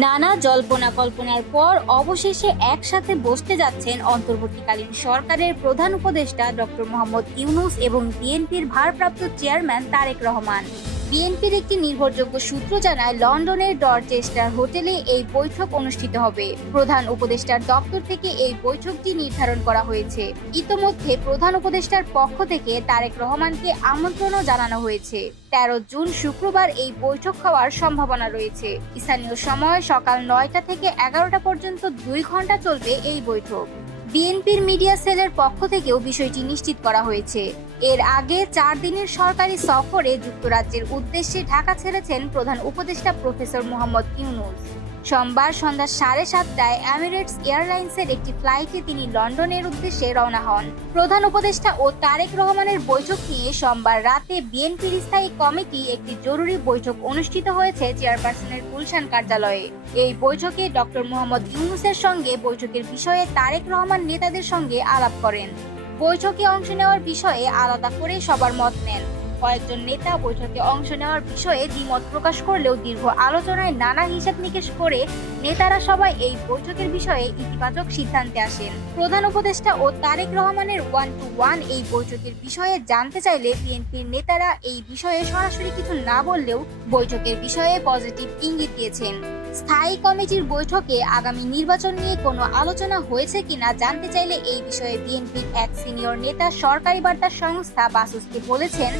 নানা জল্পনা কল্পনার পর অবশেষে একসাথে বসতে যাচ্ছেন অন্তর্বর্তীকালীন সরকারের প্রধান উপদেষ্টা ডক্টর মোহাম্মদ ইউনূস এবং বিএনপির ভারপ্রাপ্ত চেয়ারম্যান তারেক রহমান। বিএনপির একটি নির্ভরযোগ্য সূত্র জানায়, লন্ডনের ডরচেস্টার হোটেলে এই বৈঠক অনুষ্ঠিত হবে। প্রধান উপদেষ্টার দপ্তর থেকে এই বৈঠকটি নির্ধারণ করা হয়েছে। ইতোমধ্যে প্রধান উপদেষ্টার পক্ষ থেকে তারেক রহমানকে আমন্ত্রণও জানানো হয়েছে। 13 জুন শুক্রবার এই বৈঠক হওয়ার সম্ভাবনা রয়েছে। স্থানীয় সময় সকাল 9টা থেকে 11টা পর্যন্ত 2 ঘন্টা চলবে এই বৈঠক। বিএনপির মিডিয়া সেলের পক্ষ থেকেও বিষয়টি নিশ্চিত করা হয়েছে। এর আগে 4 দিনের সরকারি সফরে যুক্তরাজ্যের উদ্দেশ্যে ঢাকা ছেড়েছেন প্রধান উপদেষ্টা প্রফেসর মোহাম্মদ ইউনূস। সোমবার সন্ধ্যা 7:30টায় এমিরেটস এয়ারলাইন্সের একটি ফ্লাইটে তিনি লন্ডনের উদ্দেশ্যে রওনা হন। প্রধান উপদেষ্টা ও তারেক রহমানের বৈঠক নিয়ে সোমবার রাতে বিএনপির স্থায়ী কমিটি একটি জরুরি বৈঠক অনুষ্ঠিত হয়েছে চেয়ারপারসনের গুলশান কার্যালয়ে। এই বৈঠকে ডক্টর মোহাম্মদ ইউনূসের সঙ্গে বৈঠকের বিষয়ে তারেক রহমান নেতাদের সঙ্গে আলাপ করেন। বৈঠকে অংশ নেওয়ার বিষয়ে আলাদা করে সবার মত নেন। কয়েকজন নেতা বৈঠকে অংশ নেওয়ার বিষয়ে দ্বিমত প্রকাশ করলেও দীর্ঘ আলোচনায় নানা হিসাব নিকেশ করে নেতারা সবাই এই বৈঠকের বিষয়ে ইতিবাচক সিদ্ধান্তে আসেন। প্রধান উপদেষ্টা ও তারেক রহমানের 1-to-1 এই বৈঠকের বিষয়ে জানতে চাইলে বিএনপির নেতারা এই বিষয়ে সরাসরি কিছু না বললেও বৈঠকের বিষয়ে পজিটিভ ইঙ্গিত দিয়েছেন। স্থায়ী কমিটির বৈঠকে আগামী নির্বাচন নিয়ে কোনো আলোচনা হয়েছে কিনা জানতে চাইলে এই বিষয়ে বিএনপির এক সিনিয়র নেতা সরকারি বার্তা সংস্থা বাসসকে বলেছেন,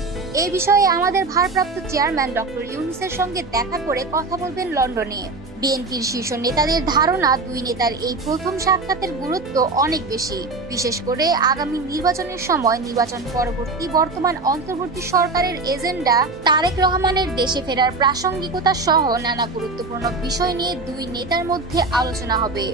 এই বিষয়ে আমাদের ভারপ্রাপ্ত চেয়ারম্যান ডক্টর ইউনূসের সঙ্গে দেখা করে কথা বলবেন লন্ডনে। বিএনপির শীর্ষ নেতাদের ধারণা, 2 নেতার এই প্রথম সাক্ষাতের গুরুত্ব অনেক বেশি, বিশেষ করে আগামী নির্বাচনের সময় নির্বাচন পরবর্তী বর্তমান অন্তর্বর্তী সরকারের এজেন্ডা, তারেক রহমানের দেশে ফেরার প্রাসঙ্গিকতা সহ নানা গুরুত্বপূর্ণ বিষয় নিয়ে 2 নেতার মধ্যে আলোচনা হবে।